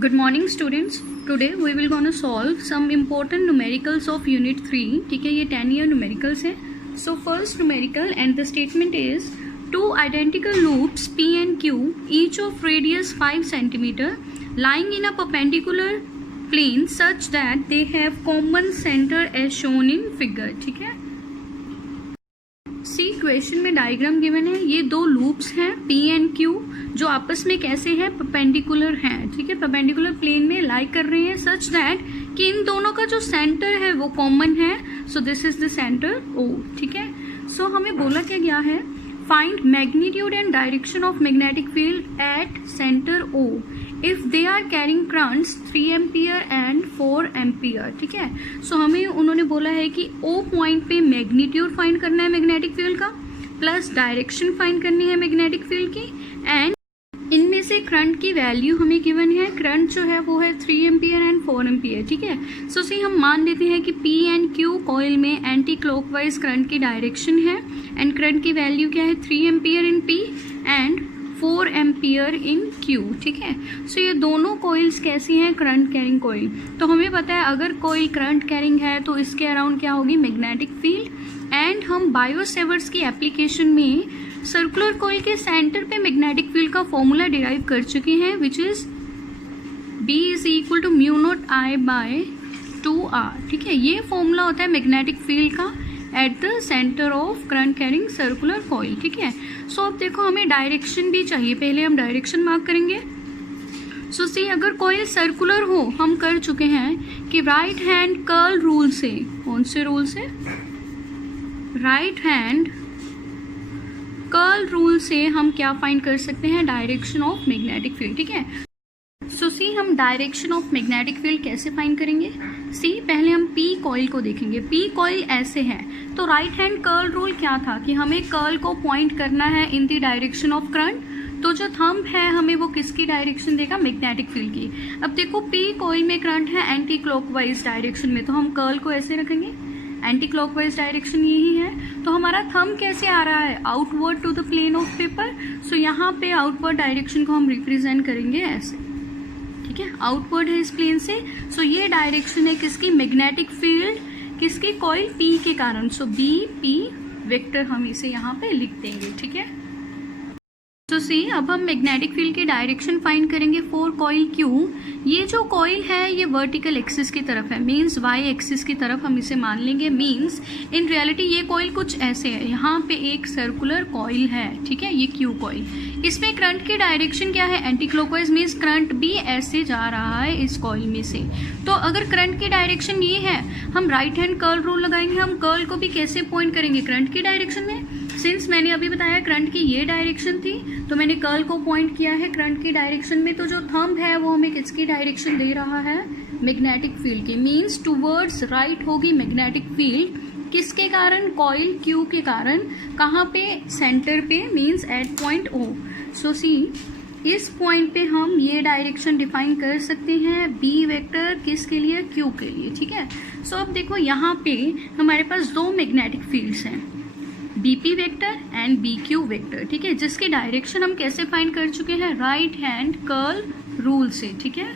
Good morning students. Today we will gonna solve some important numericals of unit 3. ठीक है, ये 10 year numericals है. So first numerical and the statement is two identical loops P and Q each of radius 5 cm lying in a perpendicular plane such that they have common center as shown in figure. ठीक है, सी question में diagram given है. ये दो loops हैं P and Q जो आपस में कैसे हैं, परपेंडिकुलर हैं. ठीक है, परपेंडिकुलर प्लेन में लाई कर रहे हैं सच दैट कि इन दोनों का जो सेंटर है वो कॉमन है. So this is the centre O. ठीक है, सो हमें बोला क्या गया है, find magnitude and direction of magnetic field at centre O if they are carrying currents 3 ampere and 4 ampere. ठीक है, सो हमें उन्होंने बोला है कि O पॉइंट पे मैग्नीट्यूड फाइंड करना है मैग्नेटिक फील्ड का, प्लस डायरेक्शन फाइंड करनी है मैग्नेटिक फील्ड की, एंड इनमें से करंट की वैल्यू हमें गिवन है. करंट जो है वो है 3 एम्पियर एंड 4 एम्पियर. ठीक है, सो सी हम मान लेते हैं कि P एंड Q कॉइल में एंटी क्लॉकवाइज करंट की डायरेक्शन है एंड करंट की वैल्यू क्या है, 3 ampere in P and 4 ampere in Q. ठीक है, सो ये दोनों कॉइल्स कैसी हैं, करंट कैरिंग कॉइल. तो हमें पता है अगर कॉइल करंट कैरिंग है तो इसके अराउंड क्या होगी, मैग्नेटिक फील्ड. एंड हम बायोसेवर्ट्स की एप्लीकेशन में सर्कुलर कॉइल के सेंटर पे मैग्नेटिक फील्ड का फॉर्मूला डिराइव कर चुके हैं which is B is equal to mu naught I by 2R. ठीक है, ये फॉर्मूला होता है मैग्नेटिक फील्ड का at the centre of current carrying circular coil. ठीक है, सो अब देखो हमें डायरेक्शन भी चाहिए. पहले हम डायरेक्शन मार्क करेंगे. सो सी अगर कॉइल सर्कुलर हो, हम कर चुके हैं कि राइट हैंड कर्ल रूल से, कौन से रूल से, राइट हैंड कर्ल रूल से हम क्या फाइंड कर सकते हैं, डायरेक्शन ऑफ मैग्नेटिक फील्ड. ठीक है, सो सी हम डायरेक्शन ऑफ मैग्नेटिक फील्ड कैसे फाइंड करेंगे. सी पहले हम P कॉइल को देखेंगे. P कॉइल ऐसे है तो राइट हैंड कर्ल रूल क्या था कि हमें कर्ल को पॉइंट करना है in the direction of current. तो जो थंब है हमें वो किसकी डायरेक्शन देगा, मैग्नेटिक फील्ड की. अब देखो P कॉइल में करंट है एंटी क्लॉकवाइज डायरेक्शन में, तो हम कर्ल को ऐसे रखेंगे, एंटी क्लॉकवाइज डायरेक्शन यही है. तो हमारा थंब कैसे आ रहा है, outward to the plane of paper. So यहाँ पे आउटवर्ड डायरेक्शन को हम रिप्रेजेंट करेंगे ऐसे. ठीक है, आउटवर्ड है इस प्लेन से. सो ये डायरेक्शन है किसकी, मैग्नेटिक फील्ड किसकी, कॉइल P के कारण. सो B P वेक्टर हम इसे यहाँ पे लिख देंगे. ठीक है, तो सी अब हम मैग्नेटिक फील्ड की डायरेक्शन फाइंड करेंगे फॉर कॉइल Q. ये जो कॉइल है ये वर्टिकल एक्सिस की तरफ है, मींस y एक्सिस की तरफ हम इसे मान लेंगे. मींस इन रियलिटी ये कॉइल कुछ ऐसे है, यहाँ पे एक सर्कुलर कॉइल है. ठीक है, ये Q कॉइल, इसमें करंट की डायरेक्शन क्या है, एंटी क्लॉकवाइज, मींस करंट भी ऐसे जा रहा है इस कॉइल में से. तो अगर करंट की डायरेक्शन ये है, हम राइट हैंड कर्ल रूल लगाएंगे. हम कर्ल को भी कैसे पॉइंट करेंगे, करंट की डायरेक्शन में. सिंस मैंने अभी बताया करंट की ये डायरेक्शन थी तो मैंने कर्ल को पॉइंट किया है करंट की डायरेक्शन में. तो जो थंब है वो हमें किसकी डायरेक्शन दे रहा है, मैग्नेटिक फील्ड की. मींस टूवर्ड्स राइट होगी मैग्नेटिक फील्ड किसके कारण, कॉइल Q के कारण. कहाँ पे, सेंटर पे, मींस एट पॉइंट O. सो सी इस पॉइंट पे हम ये डायरेक्शन डिफाइन कर सकते हैं B वेक्टर किसके लिए, Q के लिए. ठीक है, सो अब देखो यहाँ पे हमारे पास दो मैग्नेटिक फील्ड्स हैं, BP vector and BQ vector. ठीक है, जिसकी डायरेक्शन हम कैसे फाइंड कर चुके हैं, राइट हैंड कर्ल रूल से. ठीक है,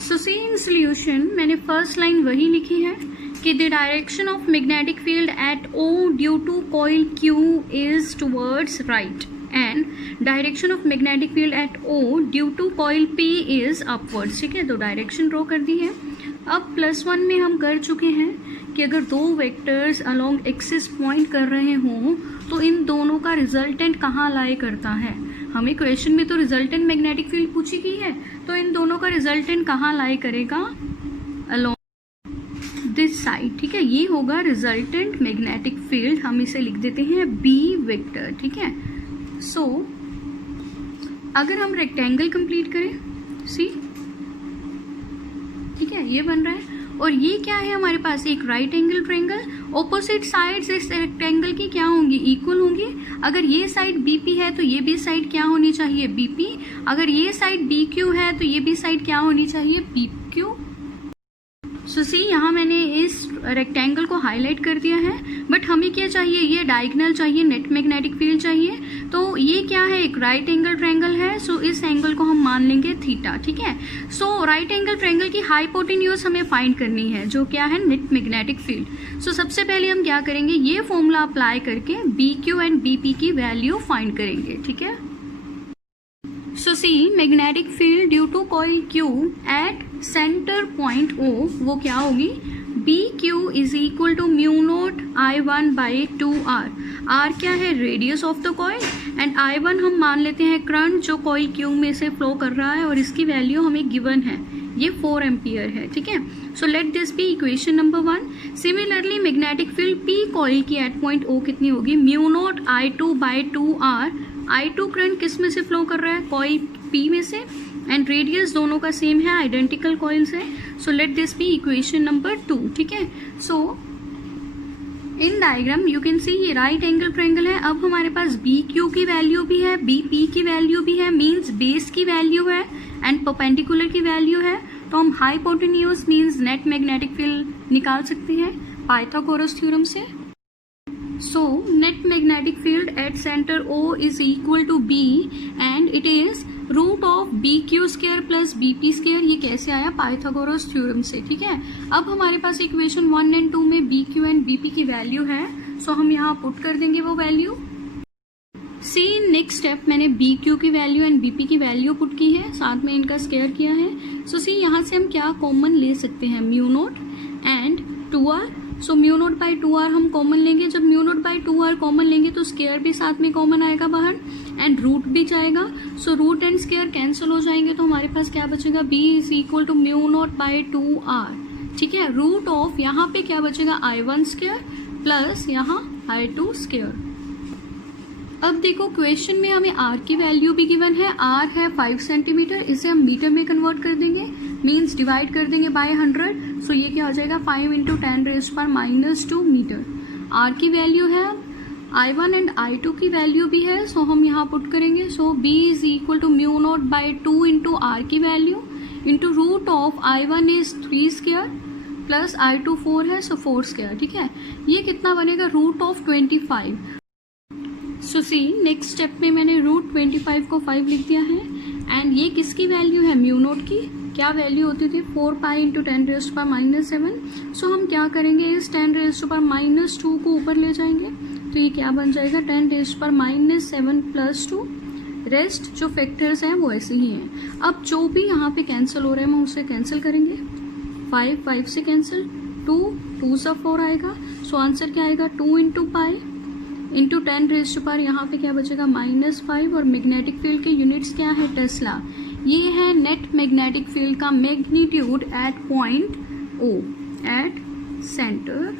सो सी इन सोल्यूशन मैंने फर्स्ट लाइन वही लिखी है कि the direction of magnetic field at O due to coil Q is towards right and direction of magnetic field at O due to coil P is upwards. ठीक है, तो direction draw कर दी है. अब +1 में हम कर चुके हैं कि अगर दो वेक्टर्स अलोंग एक्सिस पॉइंट कर रहे हों तो इन दोनों का रिजल्टेंट कहाँ लाई करता है. हमें क्वेश्चन में तो रिजल्टेंट मैग्नेटिक फील्ड पूछी गई है, तो इन दोनों का रिजल्टेंट कहाँ लाई करेगा, अलोंग दिस साइड. ठीक है, ये होगा रिजल्टेंट मैग्नेटिक फील्ड. हम इसे लिख देते हैं B वेक्टर. ठीक है, सो अगर हम रेक्टेंगल कंप्लीट करें, सी ठीक है, ये बन रहा है. और ये क्या है हमारे पास, एक right angle triangle. Opposite sides इस रेक्टेंगल की क्या होंगी, इक्वल होंगी. अगर ये साइड BP है तो ये भी साइड क्या होनी चाहिए, BP. अगर ये साइड BQ है तो ये भी साइड क्या होनी चाहिए, PQ. सो सी यहाँ मैंने इस रेक्टेंगल को हाईलाइट कर दिया है, बट हमें क्या चाहिए, ये डायगोनल चाहिए, नेट मैग्नेटिक फील्ड चाहिए। तो ये क्या है, एक राइट एंगल ट्रायंगल है। सो इस एंगल को हम मान लेंगे थीटा, ठीक है। सो राइट एंगल ट्रायंगल की हाइपोटेन्यूज हमें फाइंड करनी है, जो क्या है, नेट मैग्नेटिक फील्ड। सो सबसे पहले हम क्या करेंगे, ये फॉर्मूला अप्लाई करके B Q and B P की वैल्यू फाइंड करेंगे, ठीक है। So see magnetic field due to coil Q at centre point O वो क्या होगी, B Q is equal to mu naught I1 by 2R। R क्या है, radius of the coil, and I1 हम मान लेते हैं करंट जो कॉइल Q में से फ्लो कर रहा है, और इसकी वैल्यू हमें गिवन है, ये 4 एम्पियर है, ठीक है। So let this be equation number 1। Similarly magnetic field P coil की एट पॉइंट O कितनी होगी, mu naught I2 by 2R। I2 current किस में से फ्लो कर रहा है, कॉइल P में से, एंड रेडियस दोनों का सेम है, आइडेंटिकल कॉइल्स है। So let this be equation number 2, ठीक है। So in diagram you can see ये राइट एंगल ट्रायंगल है। अब हमारे पास बी क्यू की वैल्यू भी है, बी पी की वैल्यू भी है, मीन्स बेस की वैल्यू है एंड परपेंडिकुलर की वैल्यू है। तो हम hypotenuse means net magnetic field निकाल सकते हैं पाइथागोरस थ्योरम से। So net magnetic field at center O is equal to B and it is root of BQ square plus BP square। ये कैसे आया, पाइथागोरस थ्योरम से, ठीक है। अब हमारे पास इक्वेशन 1 एंड 2 में BQ एंड BP की वैल्यू है, सो हम यहाँ पुट कर देंगे वो वैल्यू। सी नेक्स्ट स्टेप, मैंने BQ की वैल्यू एंड BP की वैल्यू पुट की है, साथ में इनका स्क्वायर किया है। सो सी यहाँ से हम क्या कॉमन ले सकते हैं, mu naught and 2R। So mu naught by 2R हम कॉमन लेंगे। जब mu naught by 2R common लेंगे तो स्क्वायर भी साथ में कॉमन आएगा बाहर, एंड रूट भी जाएगा। So root and square cancel हो जाएंगे, तो हमारे पास क्या बचेगा, B is equal to mu naught by 2R, ठीक है। रूट ऑफ यहाँ पे क्या बचेगा, I1 स्क्वायर प्लस यहाँ I2 स्क्वायर। अब देखो क्वेश्चन में हमें R की वैल्यू भी गिवन है, R है 5 सेंटीमीटर, इसे हम मीटर में कन्वर्ट कर देंगे, मीन्स डिवाइड कर देंगे बाय 100। सो ये क्या हो जाएगा, 5 इंटू 10⁻⁻2 मीटर। R की वैल्यू है, I1 एंड I2 की वैल्यू भी है, सो हम यहाँ पुट करेंगे। So B is equal to mu naught by 2 into R की value into root of I1 is 3 square plus I2 4 है, सो 4 स्क्वायर, ठीक है। ये कितना बनेगा, root of 25। So see next step में मैंने रूट 25 को 5 लिख दिया है, एंड ये किसकी वैल्यू है, म्यू नोट की। क्या वैल्यू होती थी, 4 पाई इंटू 10⁻⁻7। सो हम क्या करेंगे, इस 10⁻⁻2 को ऊपर ले जाएंगे, तो ये क्या बन जाएगा, 10⁻⁻7 प्लस 2। रेस्ट जो फैक्टर्स हैं वो ऐसे ही हैं। अब जो भी यहाँ पे कैंसिल हो रहे हैं हम उसे कैंसिल करेंगे, 5 से कैंसिल, 2 सा 4 आएगा। सो आंसर क्या आएगा, 2 इंटू पाई इंटू 10⁻, यहाँ पे क्या बचेगा, -5। और मैग्नेटिक फील्ड के यूनिट्स क्या है, टेस्ला। ये है नेट मैग्नेटिक फील्ड का magnitude at point O, at centre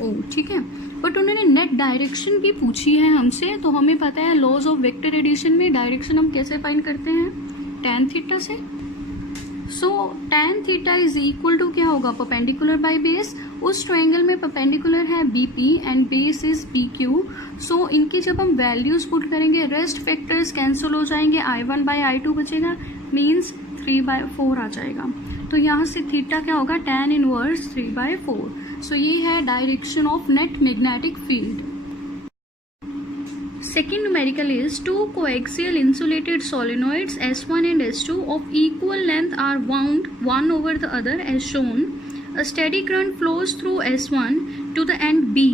O, ठीक है। बट उन्होंने नेट डायरेक्शन भी पूछी है हमसे, तो हमें पता है लॉज ऑफ वेक्टर एडिशन में डायरेक्शन हम कैसे फाइंड करते हैं, tan थीटा से। So tan theta is equal to क्या होगा, परपेंडिकुलर बाय बेस। उस ट्रायंगल में परपेंडिकुलर है BP and base is PQ। So इनकी जब हम वैल्यूज पुट करेंगे, रेस्ट फैक्टर्स कैंसिल हो जाएंगे, I1 बाई I2 बचेगा, मीन्स 3/4 आ जाएगा। तो यहाँ से थीटा क्या होगा, tan इनवर्स 3/4। सो ये है direction of net magnetic field. Second numerical is two coaxial insulated solenoids S1 and S2 of equal length are wound one over the other as shown. A steady current flows through S1 to the end B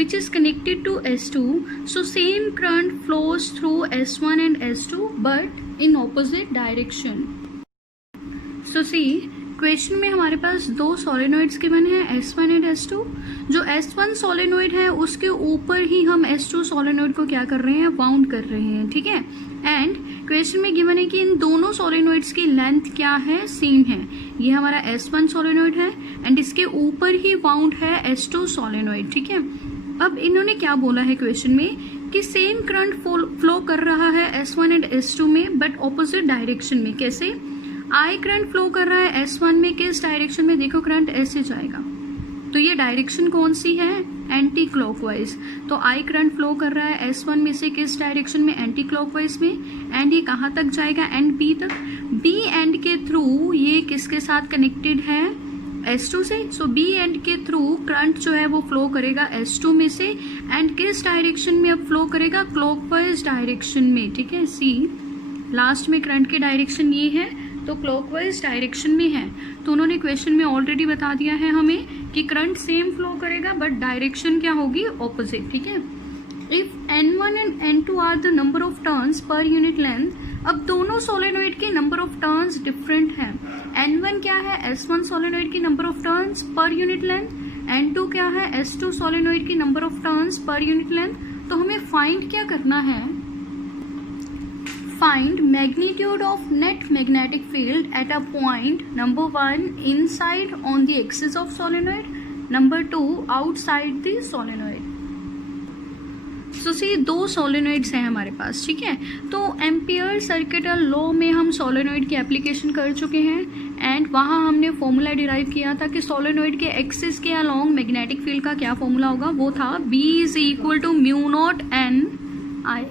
which is connected to S2. So same current flows through S1 and S2 but in opposite direction. So see question में हमारे पास 2 सोलेनोइड्स given है, S1 and S2। जो S1 solenoid है उसके ऊपर ही हम S2 solenoid को क्या कर रहे हैं, वाउंड कर रहे हैं, ठीक है। एंड क्वेश्चन में गिवन है कि इन दोनों सोलेनोइड्स की लेंथ क्या है, सेम है। ये हमारा S1 सोलेनोइड है एंड इसके ऊपर ही वाउंड है S2 सोलेनोइड, ठीक है। अब इन्होंने क्या बोला है क्वेश्चन में कि सेम करंट फ्लो कर रहा है S1 एंड S2 में बट ऑपोजिट डायरेक्शन में। कैसे, I करंट फ्लो कर रहा है S1 में, किस डायरेक्शन में, देखो करंट ऐसे जाएगा, तो ये डायरेक्शन कौन सी है, एंटी क्लॉकवाइज। तो I करंट फ्लो कर रहा है S1 में से किस डायरेक्शन में, एंटी क्लॉकवाइज में, एंड ये कहाँ तक जाएगा, एंड B तक। B एंड के थ्रू ये किसके साथ कनेक्टेड है, S2 से, सो बी एंड के थ्रू करंट जो है वो फ्लो करेगा S2 में से, एंड किस डायरेक्शन में अब फ्लो करेगा, क्लॉकवाइज डायरेक्शन में, ठीक है। सी लास्ट में करंट की डायरेक्शन ये है तो क्लॉकवाइज डायरेक्शन में है, तो उन्होंने क्वेश्चन में ऑलरेडी बता दिया है हमें कि करंट सेम फ्लो करेगा बट डायरेक्शन क्या होगी, ऑपोजिट, ठीक है। If N1 and N2 are the number of turns per unit length, अब दोनों सोलेनोइड के नंबर ऑफ टर्न्स डिफरेंट है। N1 क्या है, S1 सोलेनोइड की number of turns per unit length, N2 क्या है, S2 सोलेनोइड की number of turns per unit length. तो हमें फाइंड क्या करना है, find magnitude of net magnetic field at a point number 1 inside on the axis of solenoid, number 2 outside the solenoid. So see दो solenoids हैं हमारे पास, ठीक है। तो एम्पियर सर्किटल लॉ में हम सोलेनोइड की एप्लीकेशन कर चुके हैं एंड वहाँ हमने फॉर्मूला डिराइव किया था कि सोलेनोइड के एक्सिस के अलोंग मैग्नेटिक फील्ड का क्या फॉर्मूला होगा, वो था B is equal to mu naught N I.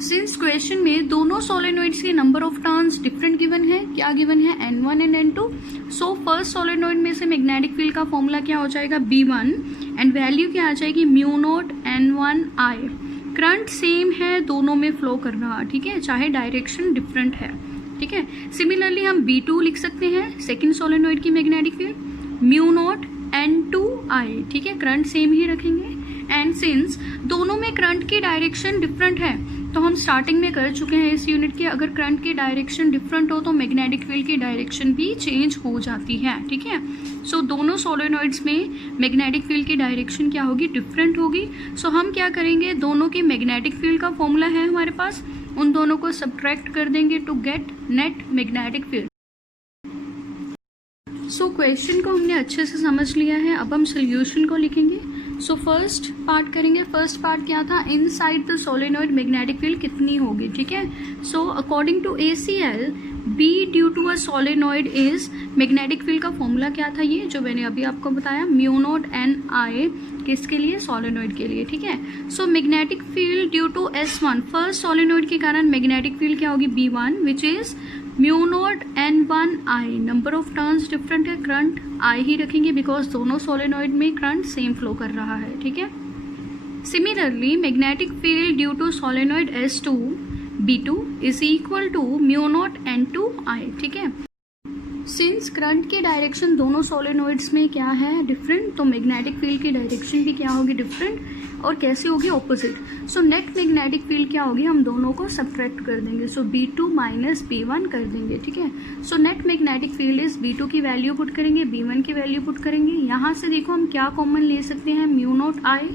Since question में दोनों सोलेनोइड्स के number of turns different given है, क्या गिवन है, N1 and N2। So first solenoid में से मैग्नेटिक फील्ड का फॉर्मूला क्या हो जाएगा, B1 एंड वैल्यू क्या आ जाएगी, म्यू नॉट N1 आई। करंट सेम है, दोनों में फ्लो कर रहा, ठीक है, चाहे डायरेक्शन डिफरेंट है, ठीक है। सिमिलरली हम B2 लिख सकते हैं, सेकेंड सोलेनोइड की magnetic field mu naught N2 I, ठीक है, करंट सेम ही रखेंगे। एंड सिंस दोनों में करंट की डायरेक्शन डिफरेंट है, तो हम स्टार्टिंग में कर चुके हैं इस यूनिट के, अगर करंट की डायरेक्शन डिफरेंट हो तो मैग्नेटिक फील्ड की डायरेक्शन भी चेंज हो जाती है, ठीक है। सो दोनों सोलेनोइड्स में मैग्नेटिक फील्ड की डायरेक्शन क्या होगी, डिफरेंट होगी। सो हम क्या करेंगे, दोनों के मैग्नेटिक फील्ड का फॉर्मूला है हमारे पास, उन दोनों को सब्ट्रैक्ट कर देंगे to get net magnetic field. So question को हमने अच्छे से समझ लिया है, अब हम सोल्यूशन को लिखेंगे। सो फर्स्ट पार्ट करेंगे, फर्स्ट पार्ट क्या था, inside the solenoid magnetic field कितनी होगी, ठीक है। So according to ACL B due to a solenoid is, magnetic field का फॉर्मूला क्या था, ये जो मैंने अभी आपको बताया, म्यू नॉट एन आई, किसके लिए, सोलेनोइड के लिए, ठीक है। So magnetic field due to S1, first solenoid के कारण मैग्नेटिक फील्ड क्या होगी, B1 which is mu naught N1 I. Number of turns different है, करंट आई ही रखेंगे बिकॉज दोनों सोलेनोइड में करंट सेम फ्लो कर रहा है, ठीक है। Similarly magnetic field due to solenoid S2 B2 is equal to mu naught N2 I, ठीक है। सिंस करंट की डायरेक्शन दोनों सोलेनोइड्स में क्या है, डिफरेंट, तो मैग्नेटिक फील्ड की डायरेक्शन भी क्या होगी, डिफरेंट, और कैसे होगी, opposite. So net magnetic field क्या होगी, हम दोनों को सब्ट्रैक्ट कर देंगे, सो B2 माइनस B1 कर देंगे, ठीक है। So net magnetic field is B2 की वैल्यू पुट करेंगे, B1 की वैल्यू पुट करेंगे, यहाँ से देखो हम क्या कॉमन ले सकते हैं, mu not I.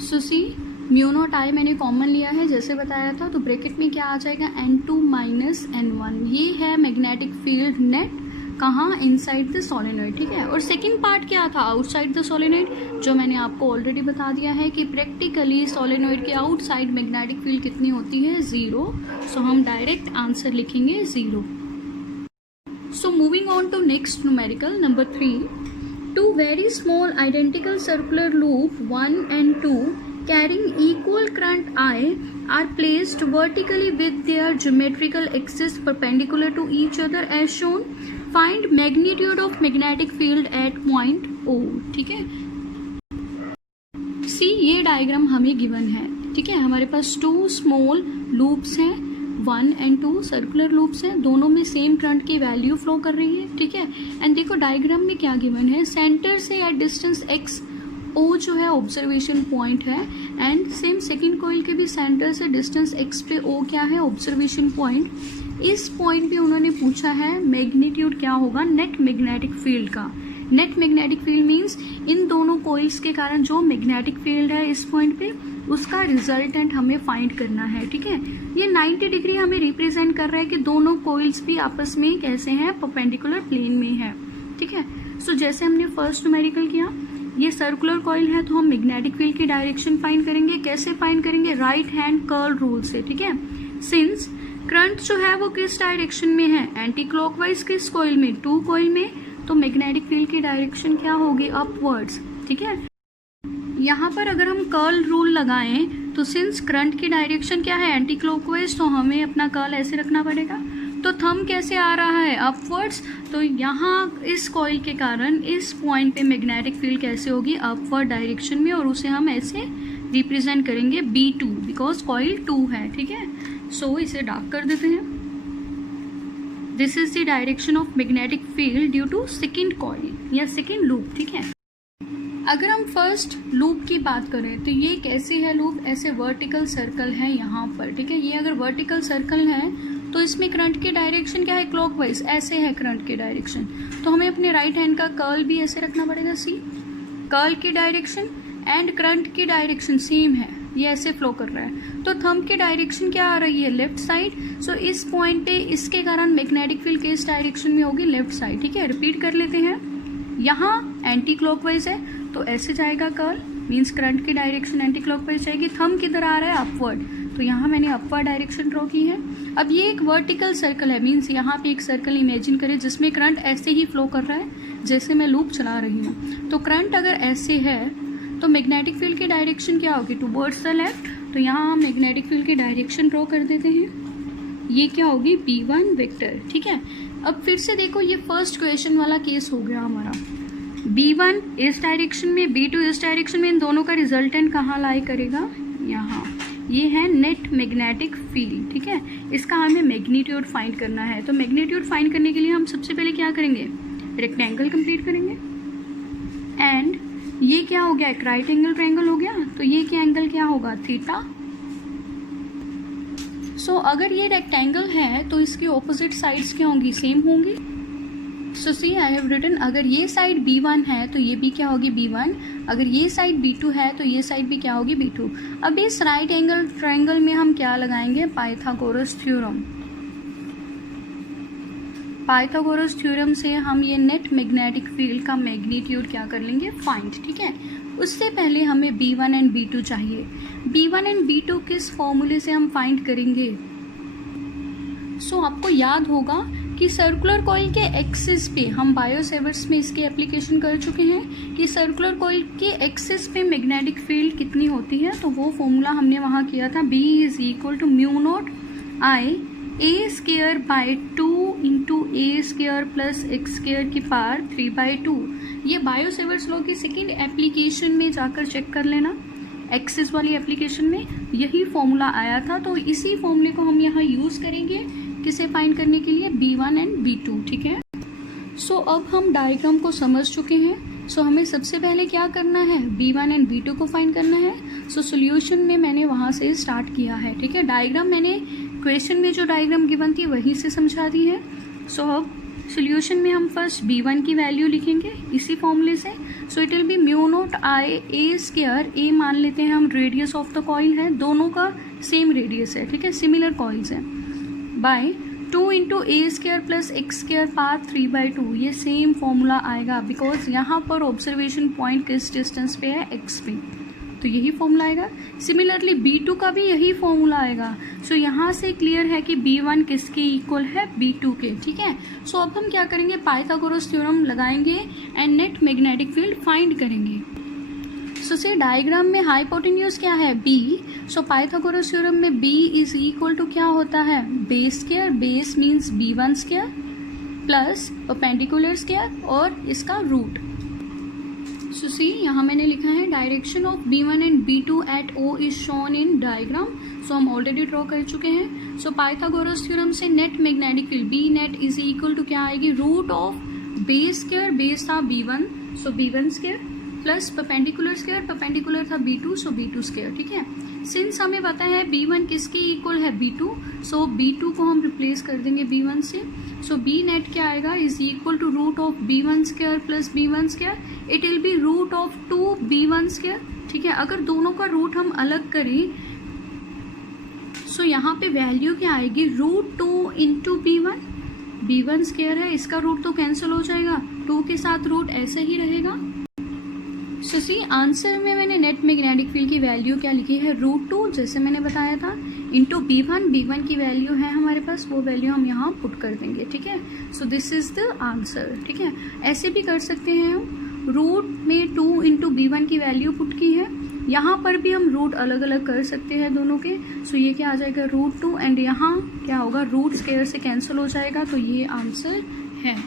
So C mu not I मैंने कॉमन लिया है जैसे बताया था, तो ब्रैकेट में क्या आ जाएगा, N2 माइनस N1, ये है मैग्नेटिक फील्ड नेट, कहाँ, इनसाइड द सोलेनोइड, ठीक है। और सेकंड पार्ट क्या था, आउटसाइड द सोलेनोइड, जो मैंने आपको ऑलरेडी बता दिया है कि प्रैक्टिकली सोलेनोइड के आउटसाइड मैग्नेटिक फील्ड कितनी होती है, 0। सो हम डायरेक्ट आंसर लिखेंगे 0। So moving on to next numerical number 3, two very small identical circular loop 1 and 2 carrying equal current I are placed vertically with their geometrical axis perpendicular to each other as shown. Find magnitude of magnetic field at point O, ठीक है। सी ये diagram हमें given है, ठीक है, हमारे पास 2 small loops हैं, 1 and 2 circular loops हैं, दोनों में सेम करंट की वैल्यू फ्लो कर रही है, ठीक है। एंड देखो डायग्राम में क्या गिवन है, सेंटर से एट डिस्टेंस x O जो है ऑब्जर्वेशन पॉइंट है, एंड सेम सेकंड कॉइल के भी सेंटर से डिस्टेंस x पे O क्या है, ऑब्जर्वेशन पॉइंट। इस पॉइंट पे उन्होंने पूछा है मैग्नीट्यूड क्या होगा नेट मैग्नेटिक फील्ड का। Net magnetic field means in दोनों कॉइल्स के कारण जो मैग्नेटिक फील्ड है इस पॉइंट पे, उसका रिजल्टेंट हमें फाइंड करना है, ठीक है। ये 90 डिग्री हमें रिप्रेजेंट कर रहा है कि दोनों कॉइल्स भी आपस में कैसे हैं, परपेंडिकुलर प्लेन में है, ठीक है। सो जैसे हमने फर्स्ट न्यूमेरिकल किया, ये सर्कुलर कॉइल है तो हम मैग्नेटिक फील्ड की डायरेक्शन फाइंड करेंगे, कैसे फाइंड करेंगे, राइट हैंड कर्ल रूल से, ठीक है। सिंस करंट जो है वो किस डायरेक्शन में है, एंटी क्लॉकवाइज किस कॉइल में, 2 कॉइल में, तो मैग्नेटिक फील्ड की डायरेक्शन क्या होगी, अपवर्ड्स, ठीक है। यहाँ पर अगर हम कर्ल रूल लगाएं तो सिंस करंट की डायरेक्शन क्या है, एंटी क्लॉकवाइज, तो हमें अपना कर्ल ऐसे रखना पड़ेगा, तो थंब कैसे आ रहा है, अपवर्ड्स। तो यहाँ इस कॉइल के कारण इस पॉइंट पे मैग्नेटिक फील्ड कैसे होगी, अपवर्ड डायरेक्शन में, और उसे हम ऐसे रिप्रेजेंट करेंगे B2 बिकॉज कॉइल 2 है, ठीक है। सो इसे डार्क कर देते हैं। This is the direction of magnetic field due to second coil या सेकेंड लूप, ठीक है। अगर हम फर्स्ट लूप की बात करें तो ये कैसे है लूप, ऐसे वर्टिकल सर्कल है यहाँ पर, ठीक है। ये अगर वर्टिकल सर्कल है तो इसमें करंट की डायरेक्शन क्या है, क्लॉकवाइज, ऐसे है करंट की डायरेक्शन। तो हमें अपने राइट हैंड का कर्ल भी ऐसे रखना पड़ेगा, सी कर्ल की डायरेक्शन एंड करंट की डायरेक्शन सेम है, ये ऐसे फ्लो कर रहा है। तो थंब की डायरेक्शन क्या आ रही है, लेफ्ट साइड। सो इस पॉइंट पे इसके कारण मैग्नेटिक फील्ड किस डायरेक्शन में होगी, लेफ्ट साइड, ठीक है। रिपीट कर लेते हैं, यहाँ एंटी क्लॉकवाइज है तो ऐसे जाएगा कर्ल, मीन्स करंट की डायरेक्शन एंटी क्लॉकवाइज जाएगी। थंब किधर आ रहा है, अपवर्ड, तो यहाँ मैंने अपवर्ड डायरेक्शन ड्रॉ की है। अब ये एक वर्टिकल सर्कल है, मीन्स यहाँ पे एक सर्कल इमेजिन करें जिसमें करंट ऐसे ही फ्लो कर रहा है जैसे मैं लूप चला रही हूँ। तो करंट अगर ऐसे है तो मैग्नेटिक फील्ड की डायरेक्शन क्या होगी, टुवर्ड्स द लेफ्ट। तो यहाँ हम मैग्नेटिक फील्ड की डायरेक्शन ड्रॉ कर देते हैं, ये क्या होगी, B1 वेक्टर, ठीक है। अब फिर से देखो, ये फर्स्ट क्वेश्चन वाला केस हो गया हमारा, B1 इस डायरेक्शन में, B2 इस डायरेक्शन में, इन दोनों का रिजल्टेंट कहाँ लाई करेगा, यहाँ। ये है नेट मैग्नेटिक फील्ड, ठीक है। इसका हमें मैग्नीट्यूड फाइंड करना है। तो मैग्नीट्यूड फाइंड करने के लिए हम सबसे पहले क्या करेंगे, रेक्टेंगल कंप्लीट करेंगे। एंड ये क्या हो गया, एक राइट एंगल ट्रायंगल हो गया, तो ये क्या एंगल क्या होगा, थीटा। सो अगर ये रेक्टेंगल है तो इसकी ऑपोजिट साइड्स क्या होंगी, सेम होंगी। सो सी आई हैव रिटन, अगर ये साइड B1 है तो ये भी क्या होगी, B1। अगर ये साइड B2 है तो ये साइड भी क्या होगी, B2। अब इस राइट एंगल ट्रायंगल में हम क्या लगाएंगे, पाइथागोरस थ्योरम। पाइथागोरस थ्योरम से हम ये नेट मैग्नेटिक फील्ड का मैग्नीट्यूड क्या कर लेंगे, फाइंड, ठीक है। उससे पहले हमें B1 एंड B2 चाहिए। B1 एंड B2 किस फॉर्मूले से हम फाइंड करेंगे। सो आपको याद होगा कि सर्कुलर कॉइल के एक्सिस पे, हम बायोसेवर्ट्स में इसकी एप्लीकेशन कर चुके हैं कि सर्कुलर कॉइल के एक्सिस पे मैग्नेटिक फील्ड कितनी होती है। तो वो फॉर्मूला हमने वहाँ किया था, B is equal to mu naught I A square by 2 into A square plus x square की पावर 3/2। ये बायोसेवर्ट्स लॉ की सेकेंड एप्लीकेशन में जाकर चेक कर लेना, एक्सिस वाली एप्लीकेशन में यही फॉर्मूला आया था। तो इसी फॉर्मूले को हम यहाँ यूज़ करेंगे किसे फाइंड करने के लिए, B1 एंड B2, ठीक है। सो अब हम डायग्राम को समझ चुके हैं। सो हमें सबसे पहले क्या करना है, B1 एंड B2 को फाइंड करना है। सो सोल्यूशन में मैंने वहाँ से स्टार्ट किया है, ठीक है। डायग्राम मैंने क्वेश्चन में जो डायग्राम गिवन थी वहीं से समझा दी है। सो अब सोल्यूशन में हम फर्स्ट B1 की वैल्यू लिखेंगे इसी फॉर्मूले से। So it will B mu naught I A square, A मान लेते हैं हम रेडियस ऑफ द कॉइल है, दोनों का सेम रेडियस है, ठीक है, सिमिलर कॉइल्स हैं, by 2 into A square plus x square power 3/2। ये सेम फॉर्मूला आएगा बिकॉज यहाँ पर ऑब्जर्वेशन पॉइंट किस डिस्टेंस पे है, x पे, तो यही फॉर्मूला आएगा। सिमिलरली B2 का भी यही फॉर्मूला आएगा। सो यहाँ से क्लियर है कि B1 किसके इक्वल है, B2 के, ठीक है। सो अब हम क्या करेंगे, पाइथागोरस थ्योरम लगाएंगे and net magnetic field find करेंगे। सो से डायग्राम में हाइपोटेन्यूज क्या है, B। सो पाइथागोरस थ्योरम में B इज इक्वल टू क्या होता है, base square, base means B1 square plus perpendicular square और इसका रूट। सो सी यहाँ मैंने लिखा है direction of B1 and B2 at O is shown in diagram. So हम ऑलरेडी ड्रॉ कर चुके हैं। सो पाइथागोरस थ्योरम से net magnetic field B net is equal to क्या आएगी, root of base square, base था B1 so B1 square plus perpendicular square, perpendicular था B2 सो B2 square, ठीक है। सिंस हमें पता है B1 किसके इक्वल है, B2, सो B2 को हम रिप्लेस कर देंगे B1 से। सो B नेट क्या आएगा, is equal to root of B1 square plus B1 square, it will be root of 2 B1 square, ठीक है। अगर दोनों का रूट हम अलग करें सो यहाँ पे वैल्यू क्या आएगी, रूट 2 इंटू B1 स्क्वायर है, इसका रूट तो कैंसिल हो जाएगा, 2 के साथ रूट ऐसे ही रहेगा। सो सी आंसर में मैंने नेट मैग्नेटिक फील्ड की वैल्यू क्या लिखी है, रूट 2 जैसे मैंने बताया था इंटू B1 की वैल्यू है हमारे पास, वो वैल्यू हम यहाँ पुट कर देंगे, ठीक है। So this is the answer, ठीक है। ऐसे भी कर सकते हैं हम, रूट में 2 इंटू B1 की वैल्यू पुट की है, यहाँ पर भी हम रूट अलग अलग कर सकते हैं दोनों के। सो ये क्या आ जाएगा, √2 एंड यहाँ क्या होगा, रूट स्क्वायर से कैंसिल हो जाएगा, तो ये आंसर